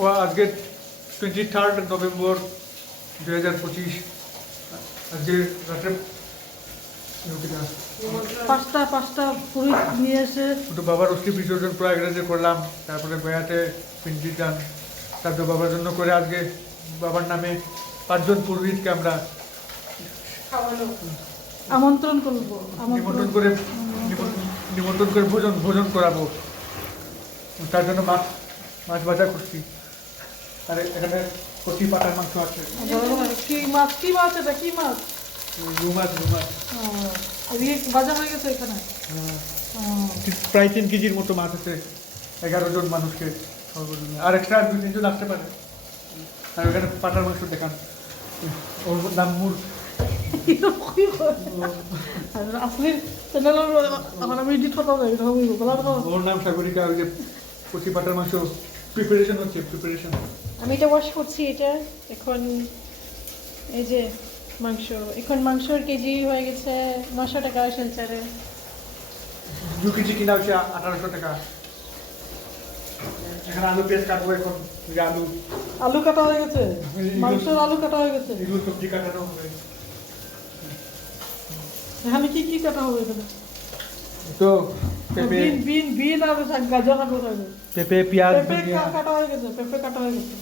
ও আজকে 23 নভেম্বর 2025 আজকে রাত্রে পাঁচটা পুরুষ নিয়ে এসে তো বাবার অস্থি বিসর্জন প্রয়াগরাজে করলাম, তারপরে গয়াতে পিন্ডি দান, তারপরে বাবার জন্য করে আজকে বাবার নামে 5 জন পুরোহিতকে আমরা আমন্ত্রণ করবো, নিমন্ত্রণ করে ভোজন করাবো। তার জন্য মাছ ভাজা করছি, আর এখানে কচি পাটার মাংস আছে। কি মাছ এটা কি মাছ? রু মাছ। বাজা হয়ে গেছে এখানে। প্রায় 3 কেজির মতো মাছ আছে, 11 জন মানুষকে খাওয়াবার জন্য। আর এক্সট্রা 2-3 জন আসতে পারে। আর এখানে পাটার মাংস দেখান, ওর নাম মুর। আসলে চ্যানেলের এখন আমি এডিট করতে পারি, ওর নাম সাগরিকা। ওই যে কচি পাটার মাংস প্রিপারেশন হচ্ছে। আমি এটা ওয়াশ করছি। এটা এখন এই যে মাংস, এখন মাংসর কেজি হয়ে গেছে 900 টাকা সেলচারে। 2 কেজি কিনা হচ্ছে 1800 টাকা। এখানে আলু পেঁয়াজ কাটবো এখন। আলু কাটা হয়ে গেছে, মাংসের আলু কাটা হয়ে গেছে। এগুলো সবজি কাটানো হবে। এখানে কি কি কাটা হবে? এখানে তো পেঁপে বিন আর গাজর কাটা হবে। পেঁপে পেঁয়াজ পেঁপে কাটা হয়ে গেছে, পেঁপে কাটা হয়ে গেছে।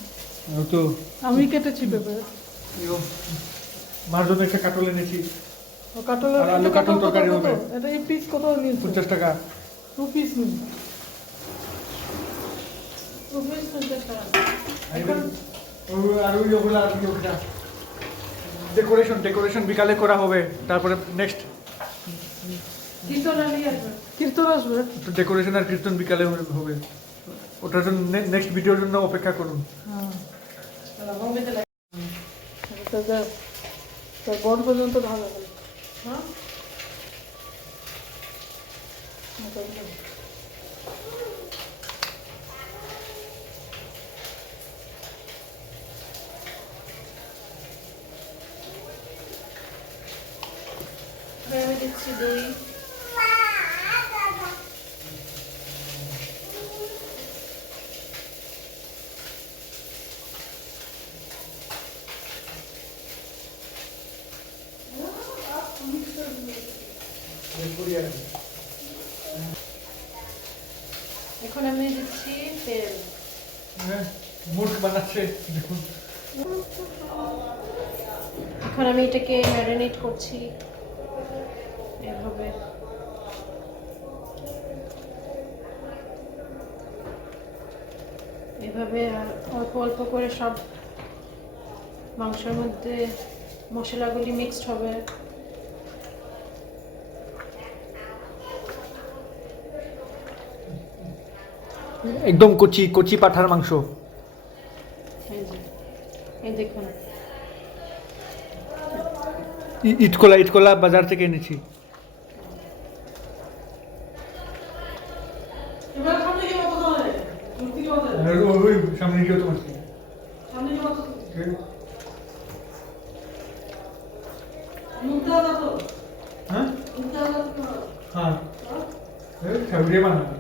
তো আমি কেটেছি পেঁপে। মার জন্য একটা কাটল এনেছি। আলু কাটল তরকারি হবে। এটা এই পিস কত নিয়েছে? 50 টাকা। 2 পিস নিন। 2 পিস 50 টাকা। আর ওই ওগুলা ডেকোরেশন বিকালে করা হবে। তারপরে নেক্সট কীর্তন আসবে। ডেকোরেশন আর কীর্তন বিকালে হবে। ওটার জন্য নেক্সট ভিডিওর জন্য অপেক্ষা করুন। বন পর্যন্ত ভালো হবে। হ্যাঁ, আমি দিচ্ছি দই। এখন আমি দিচ্ছি তেল। মূর্খ বানাচ্ছে দেখুন। এখন আমি এটাকে ম্যারিনেট করছি এভাবে। এভাবে অল্প অল্প করে সব মাংসের মধ্যে মশলাগুলি মিক্সড হবে। একদম কচি পাঠার মাংস। এই দেখুন, ইটকলা বাজার থেকে এনেছি। সামনে গিয়ে তোমার হ্যাঁ হ্যাঁ বানাবে।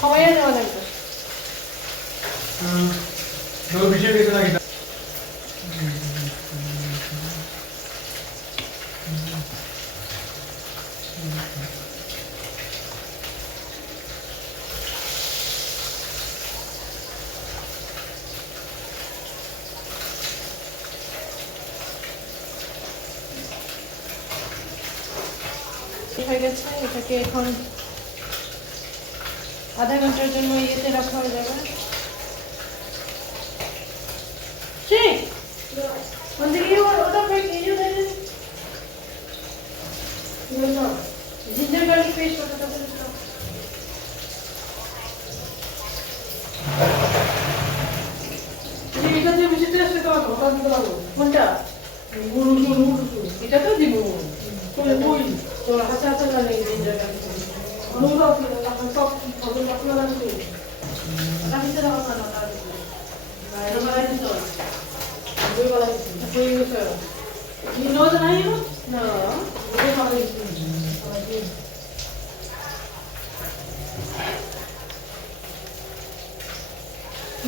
খাওয়াইয়া নেওয়া লাগবে। বিষয় গেছে নাকি? হয়ে গেছে, এটাকে এখন আধা ঘন্টার জন্য ইয়েতে রাখা হয়ে যাবে। ঠিক জিঞ্জার গার্লিক পেস্ট ওটা দিতে পারবো কোনটা? এটা তো দিব কোন বই? তোর হাতে হাতে না নেই এই জায়গায়। অনুরোধ সব ফসল আপনারা রাখিতে দাও না না। এটা বাড়াই দিতে হবে বই বাড়াই দিতে বই গেছে। নিনোজ নাই না, বই বাড়াই দিতে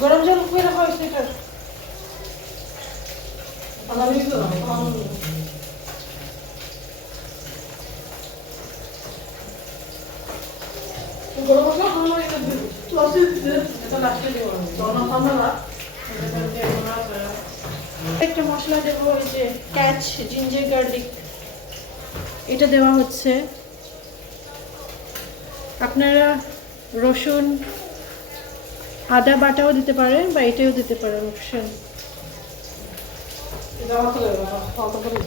গরম জল করে রাখা হয়েছে এটা। আমার দিতে গরম মশলা খাওয়া এটা দিব লসি দিতে এটা লাস্টে দেবো আমি। দোনো সামনে না একটা মশলা দেবো, ওই যে ক্যাচ জিঞ্জার গার্লিক, এটা দেওয়া হচ্ছে। আপনারা রসুন আদা বাটাও দিতে পারেন বা এটাও দিতে পারেন, অপশন। এটা আমার তো খাওয়া করে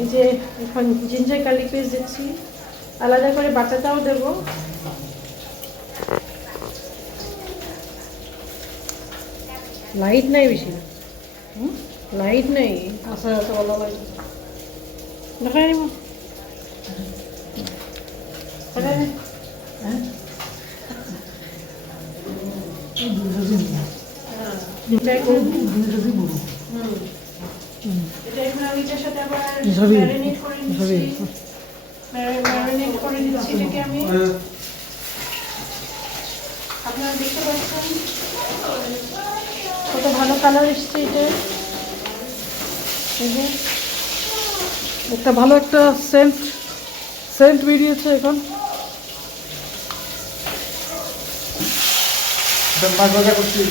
এই যে এখন জিঞ্জার গার্লিক পেস্ট দিচ্ছি, আলাদা করে বাটাটাও দেবো। লাইট নাই বেশি, লাইট নাই আচ্ছা আচ্ছা ভালো লাগে দেখাই নিব। হ্যাঁ এটা এখন আমি এটার সাথে আবার ঝাবি। ম্যারিনেট করে ঝাবি। নিচ্ছি। ম্যারিনেট করে নিচ্ছি এটাকে আমি। আপনারা দেখতে পাচ্ছেন কত ভালো কালার এসছে এটা। এই যে একটা ভালো একটা সেন্ট সেন্ট বেরিয়েছে এখন মাছ ভাজা করছি,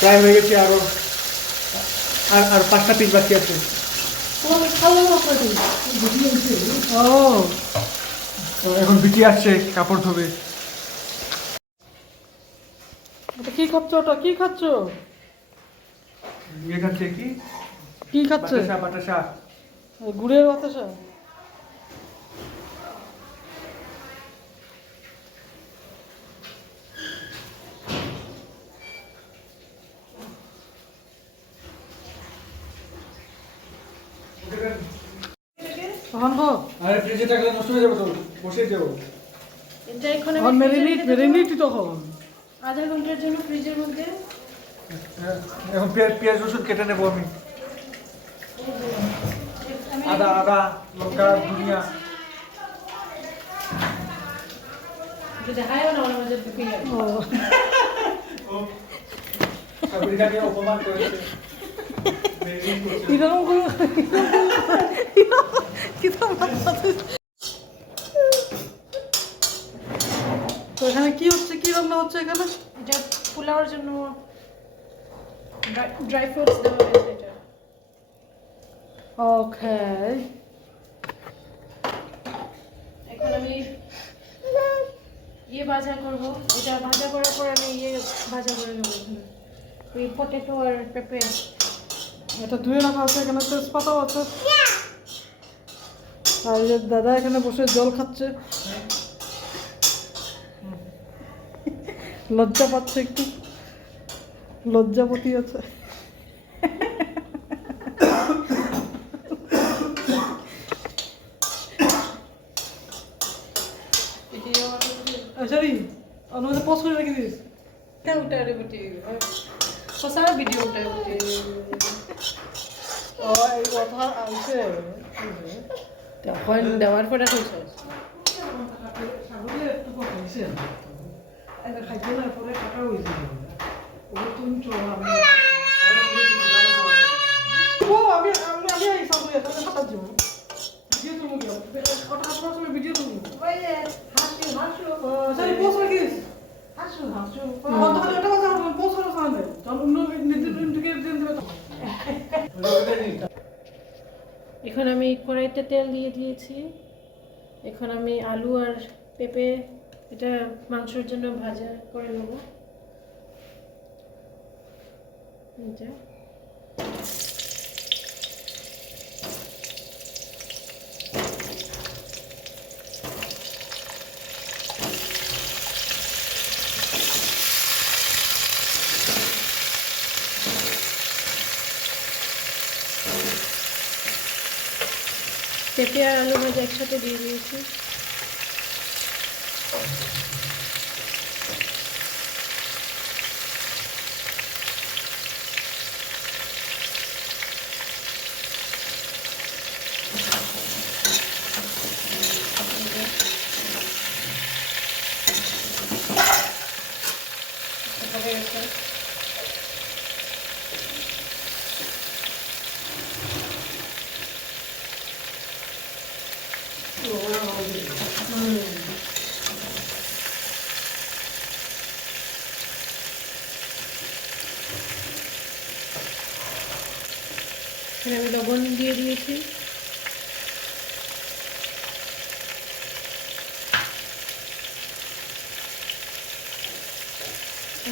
প্রায় হয়ে গেছে, আরো আর 5টা পিস বাকি আছে। ও তো এখন বিটি আসছে, কাপড় ধোবে। ওটা কি খাচ্ছ ওটা কি খাচ্ছ ইয়ে খাচ্ছে কি, কি খাচ্ছে বাতাসা বাতাসা। গুড়ের বাতাসা তখন হোক আরে ফ্রিজে থাকলে নষ্ট হয়ে যাবে তো, বসিয়ে দেবো। এটা এখন আমি তখন ফ্রিজে রেখে দেবো মেরিনেটই তখন আধা ঘন্টার জন্য ফ্রিজের মধ্যে। এখন পেঁয়াজ রসুন কেটে নেবো আমি, আমি আদা আদা লঙ্কা ধনিয়া। যদি হাইও না ওর মধ্যে ঢুকে যাবে। ও সাবরিকাকে অপমান করেছে। এরকম করে কি তো তো এখানে কি হচ্ছে কি রান্না হচ্ছে এখানে এটা পোলাওর জন্য ড্রাই ফ্রুটস দেওয়া হয়েছে এটা। ওকে এখন আমি ইয়ে ভাজা করবো, এটা ভাজা করার পর আমি ইয়ে ভাজা করে নেবো এখানে, ওই পটেটো আর পেঁপে। এটা ধুয়ে রাখা আছে এখানে তেজপাতাও আছে আর এই যে দাদা এখানে বসে জল খাচ্ছে লজ্জা পাচ্ছে একটু লজ্জাপতি আছে সরি অন্য পোস্ট করে রেখে দিস উঠে বুটি সারা ভিডিও উঠে বুটি। ও এই কথা আছে তখন দেওয়ার পরে হয়েছে সাগরে একটু কথা হয়েছে এটা খাইতে না পরে কাটা হয়েছে ও তুমি চল আমি ও আমি আমি আমি এই সাগরে এটা কাটা দিব ভিডিও তুমি কি ওটা আপনার সঙ্গে ভিডিও তুমি ওই যে হাসি হাসু সরি পোস্ট রেখে দিস হাসু হাসু তাহলে ওটা কথা পোস্ট করে সামনে চল অন্য ইন্ডিকেট দিয়ে দেবে এখন আমি কড়াইতে তেল দিয়ে দিয়েছি। এখন আমি আলু আর পেঁপে এটা মাংসের জন্য ভাজা করে নেব। এটা পেঁপে আর আলু ভাজা একসাথে দিয়ে দিয়েছি। এখানে আমি লবণ দিয়ে দিয়েছি।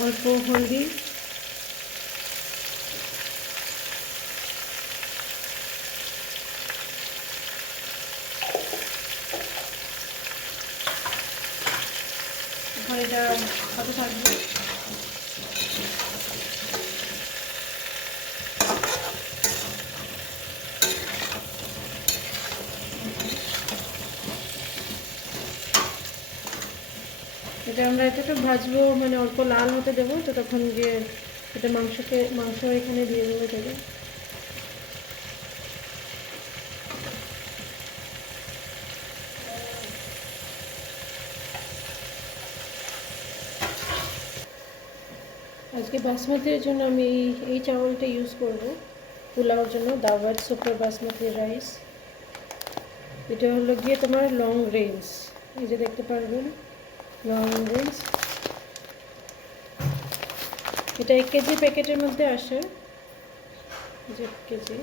অল্প হলদি, এখন এটা হতে থাকবে। এটা আমরা একটু ভাজবো, মানে অল্প লাল হতে দেবো, তো তখন গিয়ে এটা মাংস এখানে দিয়ে দেবো দেবে। আজকে বাসমতির জন্য আমি এই চাউলটা ইউজ করব পোলাওর জন্য, দাওয়াত সুপার বাসমতি রাইস। এটা হলো গিয়ে তোমার লং রেঞ্জ, এই যে দেখতে পারবেন লং রেঞ্জ। এটা 1 কেজি প্যাকেটের মধ্যে আসে, 1 কেজি।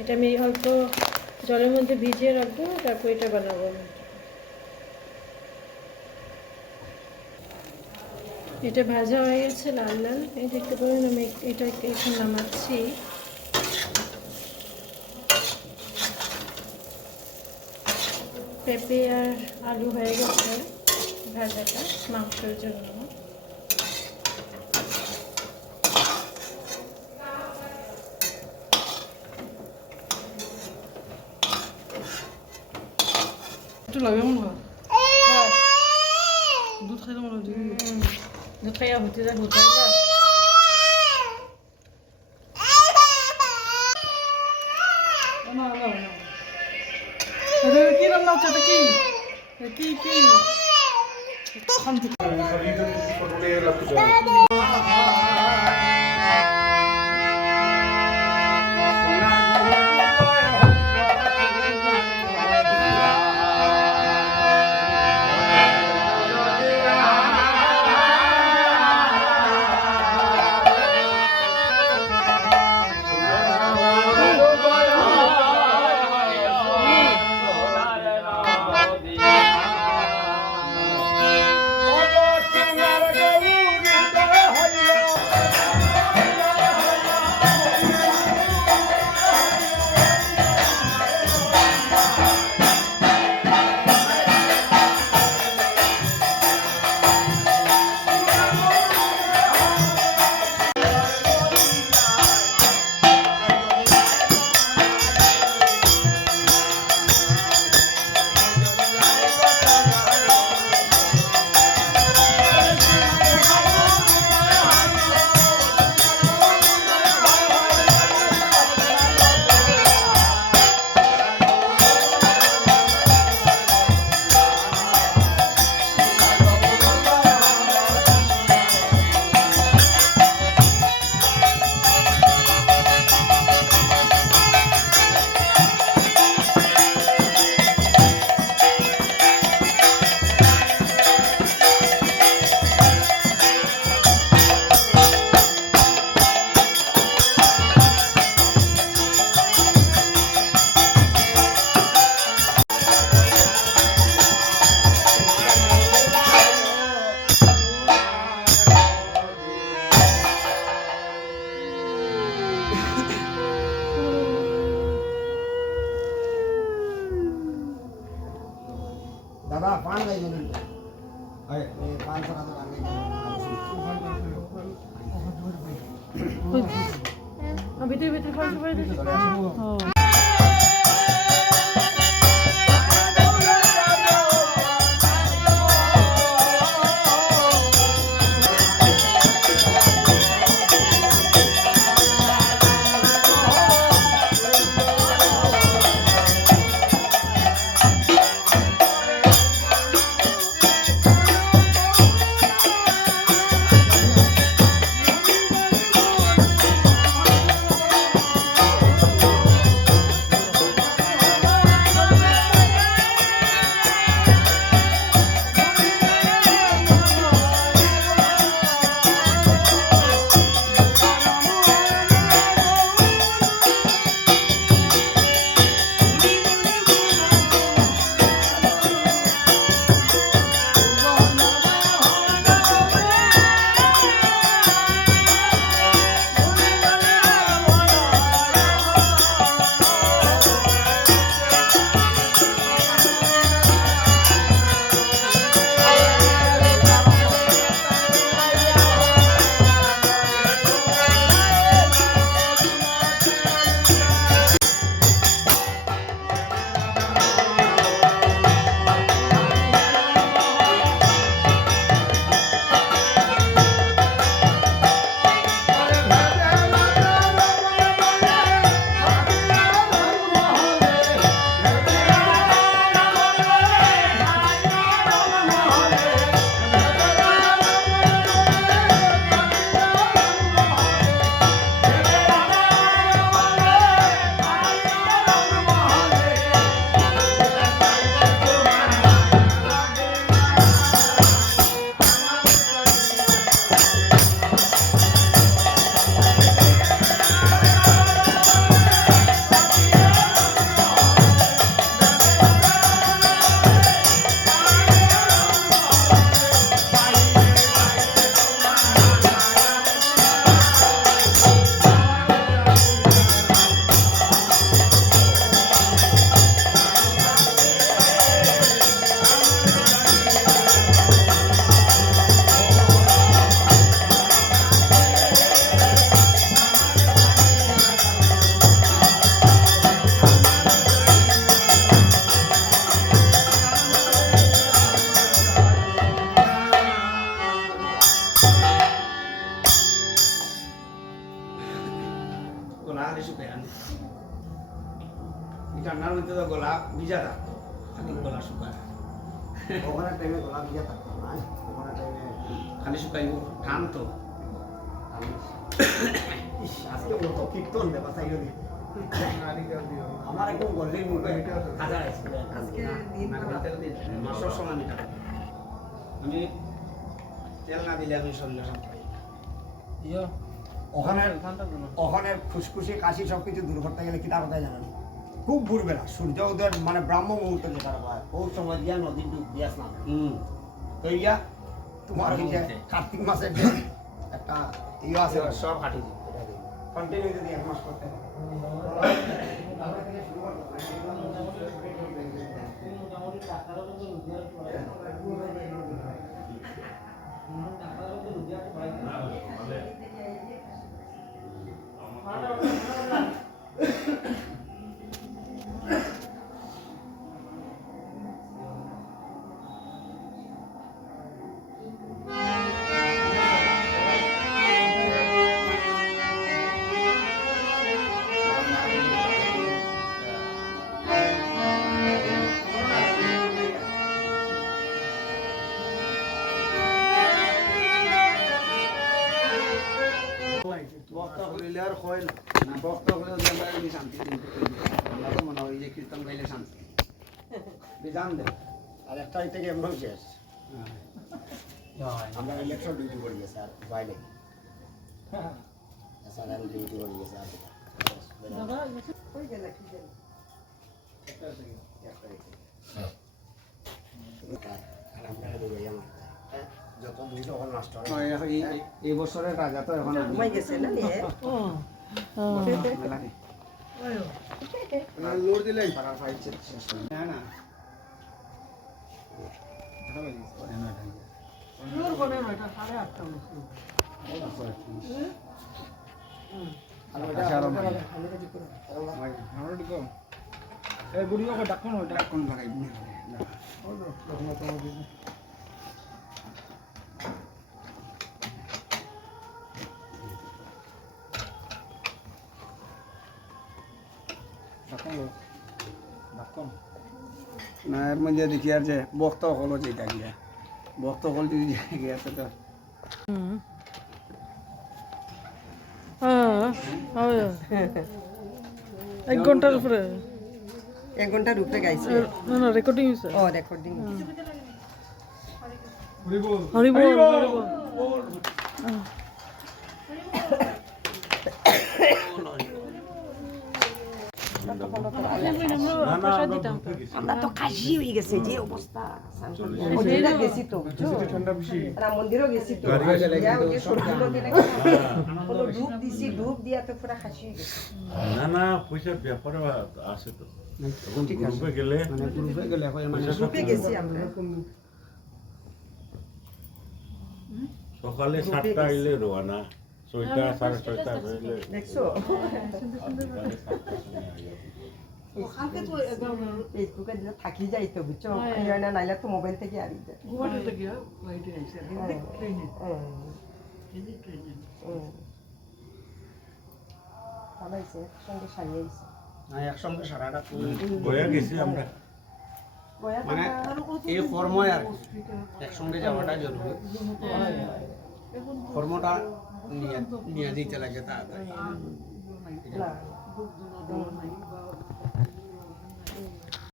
এটা আমি অল্প জলের মধ্যে ভিজিয়ে রাখবো, তারপর এটা বানাবো। এটা ভাজা হয়ে গেছে লাল লাল, এই দেখতে পাবেন। আমি এটা এখন নামাচ্ছি। পেঁপে আর আলু হয়ে গেছে ভাজাটা মাংসের জন্য। একটু লাগে মনে হয়। দুধ খাইতে মনে হয়। দুধ খাইয়া হতে যা হতে যা। কি রান্না হচ্ছে? এটা কি কি শান্তি। दादा पान लाई जरूर है 500 का तो ভিতরে ভিতরে ফালতু করে দিচ্ছি। গলা হাতে শুকায় আনি ঠান্ডার মধ্যে তো গলা ভিজা থাকতো খালি গলা শুকায় ওখানে টাইমে গলা ভিজা থাকতো না ওখানে টাইমে খালি শুকাইব ঠান তো আজকে ও তো কীর্তন দেবা চাইও দি আমার একদম গল্লির মুখে হাজার আছে আজকে মাসের সময় মিটা আমি তেল না দিলে আমি শরীরে সব পাই ওখানে ফুসফুসে কাশি সব কিছু দূর করতে গেলে কি তার কথা জানেন খুব ভোরবেলা সূর্য উদয়ের মানে ব্রাহ্ম মুহূর্তে যেটা হয় ওই সময় দিয়া নদীর ডুব দিয়া স্নান তো ইয়া তোমার এই যে কার্তিক মাসের যে একটা ইয়ে আছে সব হাঁটি কন্টিনিউ যদি এক মাস করতে বক্তা হইলে আর হয় না বক্তা হলে আমরা এমনি শান্তি আমরা তো মনে হয় যে কীর্তন গাইলে শান্তি বিধান দেব আর একটা থেকে এমন শেষ আমরা ইলেকশন ডিউটি করে গেছে আর বাইরে স্যার ডিউটি করে গেছে আর যত দুই তখন নষ্ট এই বছরের রাজা তো এখন গেছে না লোড দিলে পাড়ার ফাইট শেষ না না না এর মধ্যে দেখি আর যে বক্ত হলো যেটা গিয়া বক্ত হল যদি গিয়া তো এক ঘন্টার উপরে 1 ঘন্টার উপরে গাইছে না না রেকর্ডিং হইছে ও রেকর্ডিং হরি বল আমরা তো কাশি হয়ে গেছে যে অবস্থা মন্দিরে গেছি তো রাম মন্দিরও গেছি তো কোনো ডুব দিছি ডুব দিয়া তো পুরা খাসি হয়ে গেছে না না পয়সার ব্যাপারে আছে তো এখন গ্রুপে গেলে মানে গ্রুপে গেলে হয় মানে গ্রুপে গেছি আমরা সকালে 7টা আইলে রোয়ানা 6টা 6:30 হইলে দেখছো ফেসবুকে দিলে থাকি যাইতো বুঝছো না নাইলে তো মোবাইল থেকে আরি যায় ভালো হয়েছে সঙ্গে সারিয়ে আইছে না একসঙ্গে সারাটা গয়া গেছি আমরা মানে এই কর্মই আর কি। একসঙ্গে যাওয়াটা জরুরি কর্মটা নিয়ে দিতে লাগে তাড়াতাড়ি না